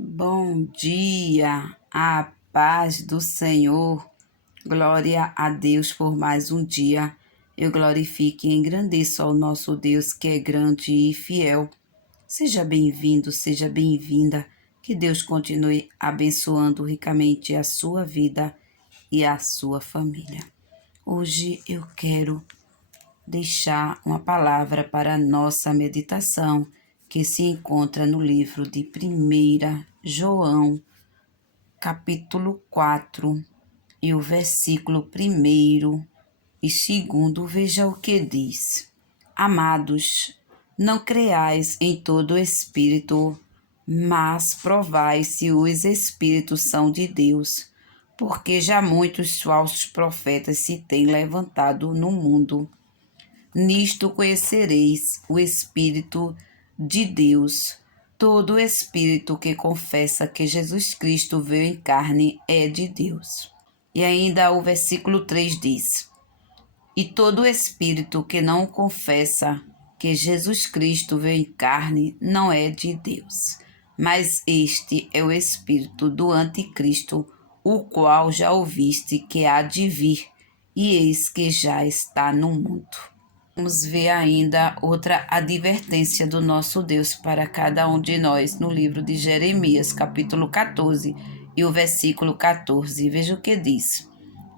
Bom dia, a paz do Senhor, glória a Deus por mais um dia. Eu glorifico e engrandeço ao nosso Deus que é grande e fiel. Seja bem-vindo, seja bem-vinda, que Deus continue abençoando ricamente a sua vida e a sua família. Hoje eu quero deixar uma palavra para a nossa meditação, que se encontra no livro de 1 João, capítulo 4, e o versículo 1 e 2, veja o que diz. Amados, não creais em todo espírito, mas provai se os espíritos são de Deus, porque já muitos falsos profetas se têm levantado no mundo. Nisto conhecereis o Espírito de Deus. Todo espírito que confessa que Jesus Cristo veio em carne é de Deus. E ainda o versículo 3 diz: E todo espírito que não confessa que Jesus Cristo veio em carne não é de Deus. Mas este é o espírito do anticristo, o qual já ouviste que há de vir, e eis que já está no mundo. Vamos ver ainda outra advertência do nosso Deus para cada um de nós no livro de Jeremias, capítulo 14, e o versículo 14. Veja o que diz.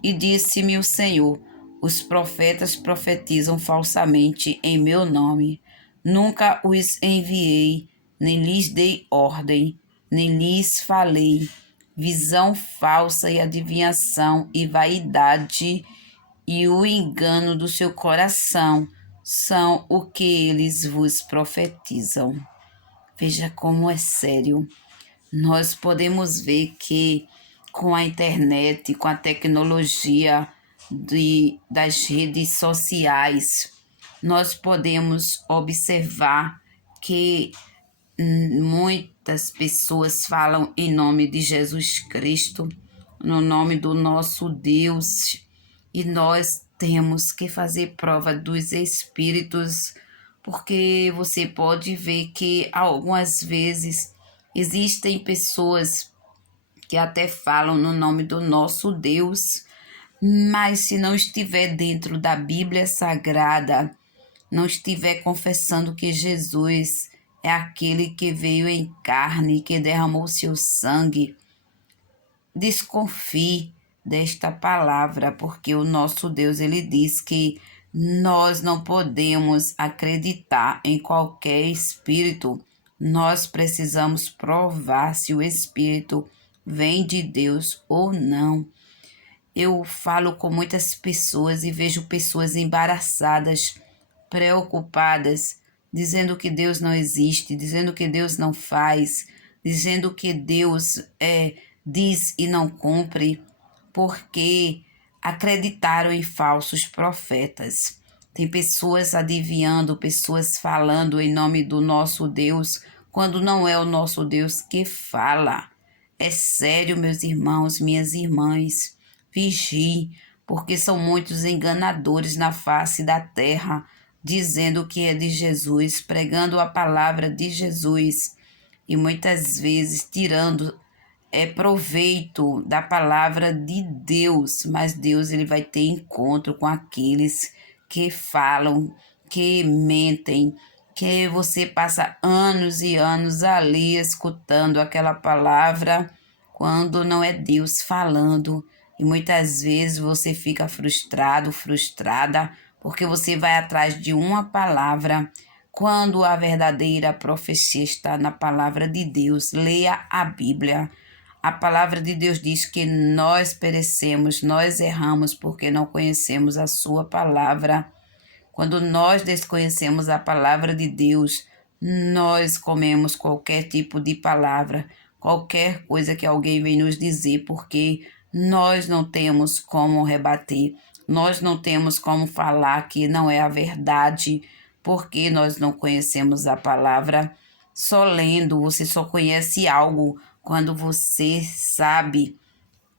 E disse-me o Senhor: os profetas profetizam falsamente em meu nome. Nunca os enviei, nem lhes dei ordem, nem lhes falei. Visão falsa e adivinhação e vaidade e o engano do seu coração são o que eles vos profetizam. Veja como é sério. Nós podemos ver que com a internet, com a tecnologia das redes sociais, nós podemos observar que muitas pessoas falam em nome de Jesus Cristo, no nome do nosso Deus, e nós temos que fazer prova dos espíritos, porque você pode ver que algumas vezes existem pessoas que até falam no nome do nosso Deus, mas se não estiver dentro da Bíblia Sagrada, não estiver confessando que Jesus é aquele que veio em carne, que derramou seu sangue, desconfie desta palavra, porque o nosso Deus, ele diz que nós não podemos acreditar em qualquer espírito. Nós precisamos provar se o espírito vem de Deus ou não. Eu falo com muitas pessoas e vejo pessoas embaraçadas, preocupadas, dizendo que Deus não existe, dizendo que Deus não faz, dizendo que Deus diz e não cumpre, porque acreditaram em falsos profetas. Tem pessoas adivinhando, pessoas falando em nome do nosso Deus, quando não é o nosso Deus que fala. É sério, meus irmãos, minhas irmãs. Vigie, porque são muitos enganadores na face da terra, dizendo que é de Jesus, pregando a palavra de Jesus e muitas vezes tirando proveito da palavra de Deus, mas Deus ele vai ter encontro com aqueles que falam, que mentem, que você passa anos e anos ali escutando aquela palavra quando não é Deus falando. E muitas vezes você fica frustrado, frustrada, porque você vai atrás de uma palavra, quando a verdadeira profecia está na palavra de Deus. Leia a Bíblia. A palavra de Deus diz que nós perecemos, nós erramos porque não conhecemos a sua palavra. Quando nós desconhecemos a palavra de Deus, nós comemos qualquer tipo de palavra, qualquer coisa que alguém vem nos dizer, porque nós não temos como rebater, nós não temos como falar que não é a verdade, porque nós não conhecemos a palavra. Só lendo, você só conhece algo quando você sabe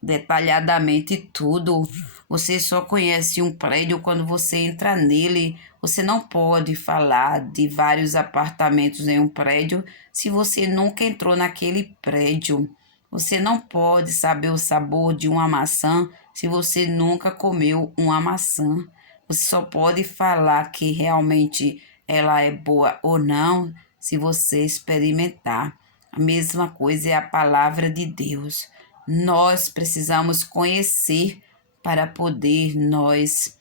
detalhadamente tudo. Você só conhece um prédio quando você entra nele. Você não pode falar de vários apartamentos em um prédio se você nunca entrou naquele prédio. Você não pode saber o sabor de uma maçã se você nunca comeu uma maçã. Você só pode falar que realmente ela é boa ou não se você experimentar. A mesma coisa é a palavra de Deus. Nós precisamos conhecer para poder nós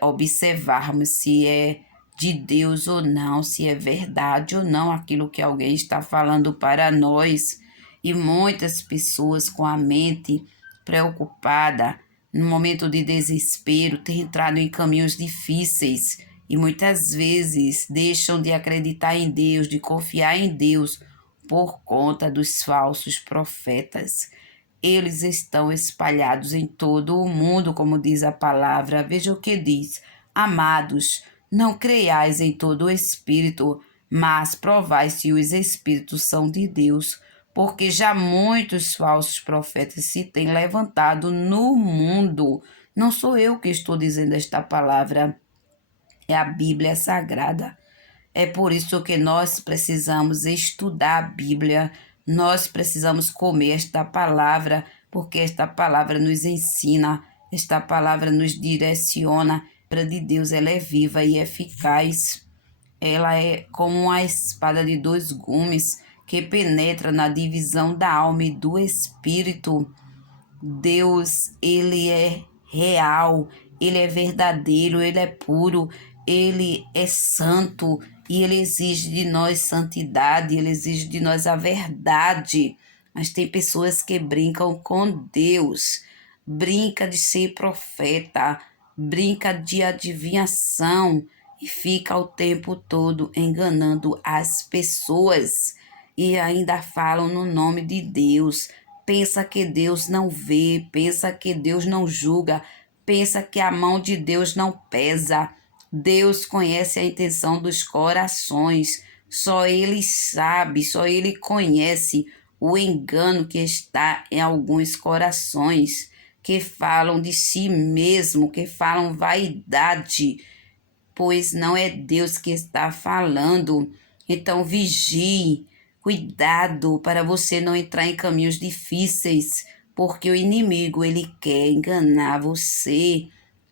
observarmos se é de Deus ou não, se é verdade ou não aquilo que alguém está falando para nós. E muitas pessoas com a mente preocupada, no momento de desespero, têm entrado em caminhos difíceis e muitas vezes deixam de acreditar em Deus, de confiar em Deus por conta dos falsos profetas. Eles estão espalhados em todo o mundo, como diz a palavra. Veja o que diz: Amados, não creiais em todo o espírito, mas provai se os espíritos são de Deus, porque já muitos falsos profetas se têm levantado no mundo. Não sou eu que estou dizendo esta palavra, é a Bíblia Sagrada. É por isso que nós precisamos estudar a Bíblia, nós precisamos comer esta palavra, porque esta palavra nos ensina, esta palavra nos direciona. A palavra de Deus, ela é viva e eficaz. Ela é como uma espada de dois gumes que penetra na divisão da alma e do espírito. Deus, ele é real, ele é verdadeiro, ele é puro, ele é santo e ele exige de nós santidade, ele exige de nós a verdade. Mas tem pessoas que brincam com Deus, brinca de ser profeta, brinca de adivinhação e fica o tempo todo enganando as pessoas e ainda falam no nome de Deus. Pensa que Deus não vê, pensa que Deus não julga, pensa que a mão de Deus não pesa. Deus conhece a intenção dos corações, só Ele sabe, só Ele conhece o engano que está em alguns corações, que falam de si mesmo, que falam vaidade, pois não é Deus que está falando. Então vigie, cuidado para você não entrar em caminhos difíceis, porque o inimigo ele quer enganar você.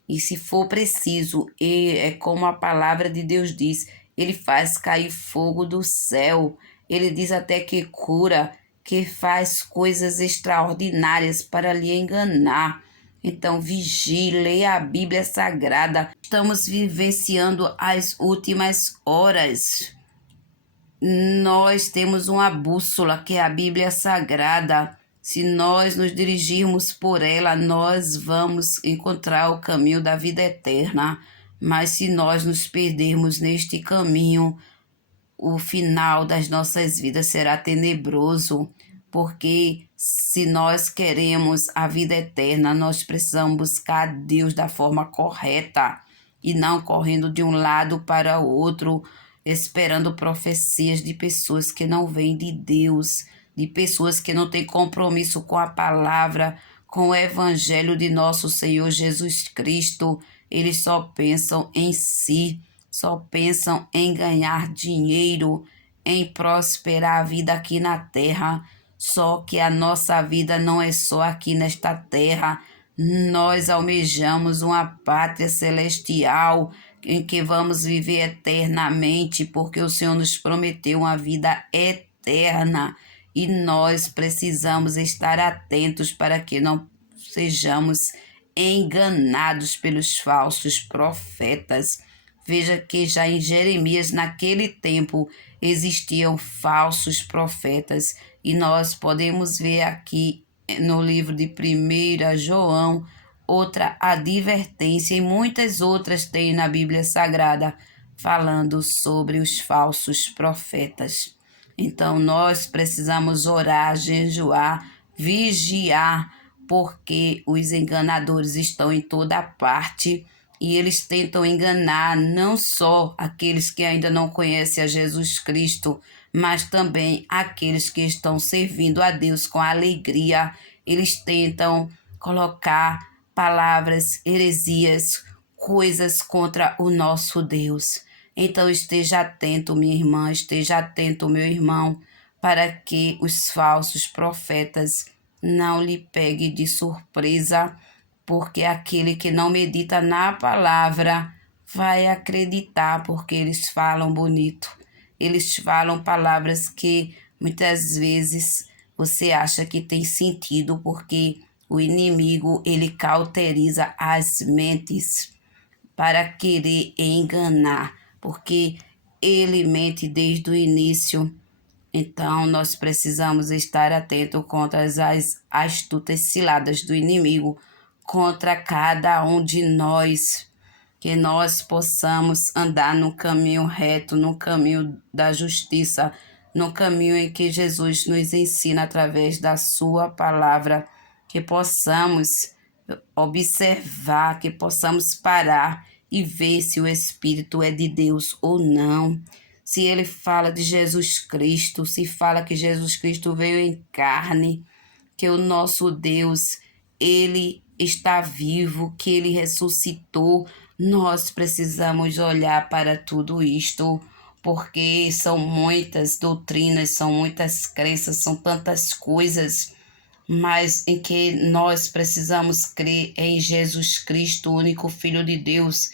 E se for preciso, é como a palavra de Deus diz, ele faz cair fogo do céu. Ele diz até que cura, que faz coisas extraordinárias para lhe enganar. Então vigie, leia a Bíblia Sagrada. Estamos vivenciando as últimas horas. Nós temos uma bússola que é a Bíblia Sagrada. Se nós nos dirigirmos por ela, nós vamos encontrar o caminho da vida eterna. Mas se nós nos perdermos neste caminho, o final das nossas vidas será tenebroso, porque se nós queremos a vida eterna, nós precisamos buscar Deus da forma correta e não correndo de um lado para o outro, esperando profecias de pessoas que não vêm de Deus, de pessoas que não têm compromisso com a palavra, com o evangelho de nosso Senhor Jesus Cristo. Eles só pensam em si, só pensam em ganhar dinheiro, em prosperar a vida aqui na terra. Só que a nossa vida não é só aqui nesta terra. Nós almejamos uma pátria celestial em que vamos viver eternamente, porque o Senhor nos prometeu uma vida eterna e nós precisamos estar atentos para que não sejamos enganados pelos falsos profetas. Veja que já em Jeremias, naquele tempo, existiam falsos profetas e nós podemos ver aqui no livro de 1 João outra advertência e muitas outras tem na Bíblia Sagrada falando sobre os falsos profetas. Então nós precisamos orar, jejuar, vigiar, porque os enganadores estão em toda parte e eles tentam enganar não só aqueles que ainda não conhecem a Jesus Cristo, mas também aqueles que estão servindo a Deus com alegria. eles tentam colocar palavras, heresias, coisas contra o nosso Deus. Então esteja atento, minha irmã, esteja atento, meu irmão, para que os falsos profetas não lhe peguem de surpresa, porque aquele que não medita na palavra vai acreditar, porque eles falam bonito. Eles falam palavras que muitas vezes você acha que tem sentido, porque o inimigo, ele cauteriza as mentes para querer enganar, porque ele mente desde o início. Então, nós precisamos estar atentos contra as astutas ciladas do inimigo, contra cada um de nós, que nós possamos andar no caminho reto, no caminho da justiça, no caminho em que Jesus nos ensina através da sua palavra, que possamos observar, que possamos parar e ver se o Espírito é de Deus ou não. Se ele fala de Jesus Cristo, se fala que Jesus Cristo veio em carne, que o nosso Deus, ele está vivo, que ele ressuscitou, nós precisamos olhar para tudo isto, porque são muitas doutrinas, são muitas crenças, são tantas coisas, mas em que nós precisamos crer em Jesus Cristo, o único Filho de Deus,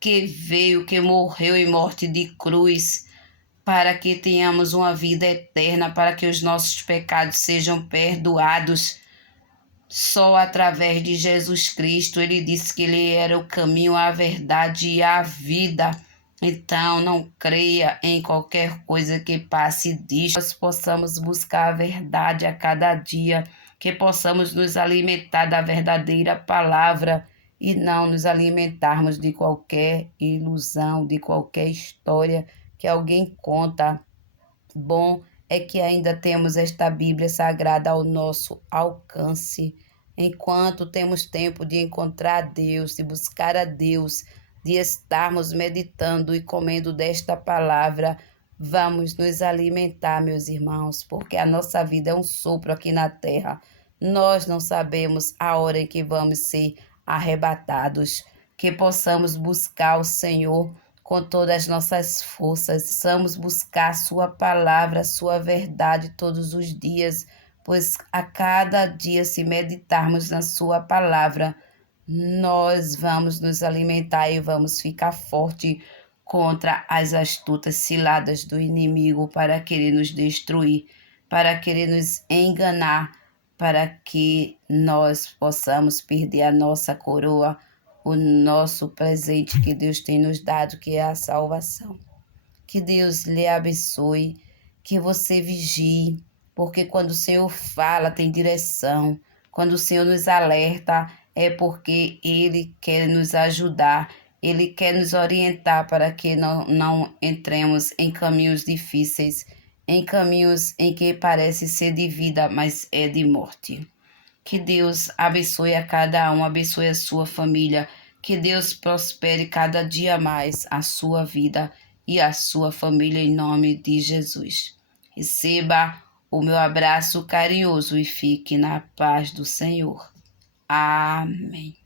que veio, que morreu em morte de cruz, para que tenhamos uma vida eterna, para que os nossos pecados sejam perdoados. Só através de Jesus Cristo. Ele disse que ele era o caminho, a verdade e a vida. Então, não creia em qualquer coisa que passe disto. Nós possamos buscar a verdade a cada dia, que possamos nos alimentar da verdadeira palavra e não nos alimentarmos de qualquer ilusão, de qualquer história que alguém conta. Bom é que ainda temos esta Bíblia Sagrada ao nosso alcance. Enquanto temos tempo de encontrar Deus, de buscar a Deus, de estarmos meditando e comendo desta palavra, vamos nos alimentar, meus irmãos, porque a nossa vida é um sopro aqui na terra. Nós não sabemos a hora em que vamos ser arrebatados. Que possamos buscar o Senhor com todas as nossas forças. Precisamos buscar a sua palavra, a sua verdade todos os dias, pois a cada dia, se meditarmos na sua palavra, nós vamos nos alimentar e vamos ficar forte contra as astutas ciladas do inimigo para querer nos destruir, para querer nos enganar, para que nós possamos perder a nossa coroa, o nosso presente que Deus tem nos dado, que é a salvação. Que Deus lhe abençoe, que você vigie, porque quando o Senhor fala, tem direção. Quando o Senhor nos alerta, é porque Ele quer nos ajudar, Ele quer nos orientar para que não entremos em caminhos difíceis, em caminhos em que parece ser de vida, mas é de morte. Que Deus abençoe a cada um, abençoe a sua família. Que Deus prospere cada dia mais a sua vida e a sua família em nome de Jesus. Receba o meu abraço carinhoso e fique na paz do Senhor. Amém.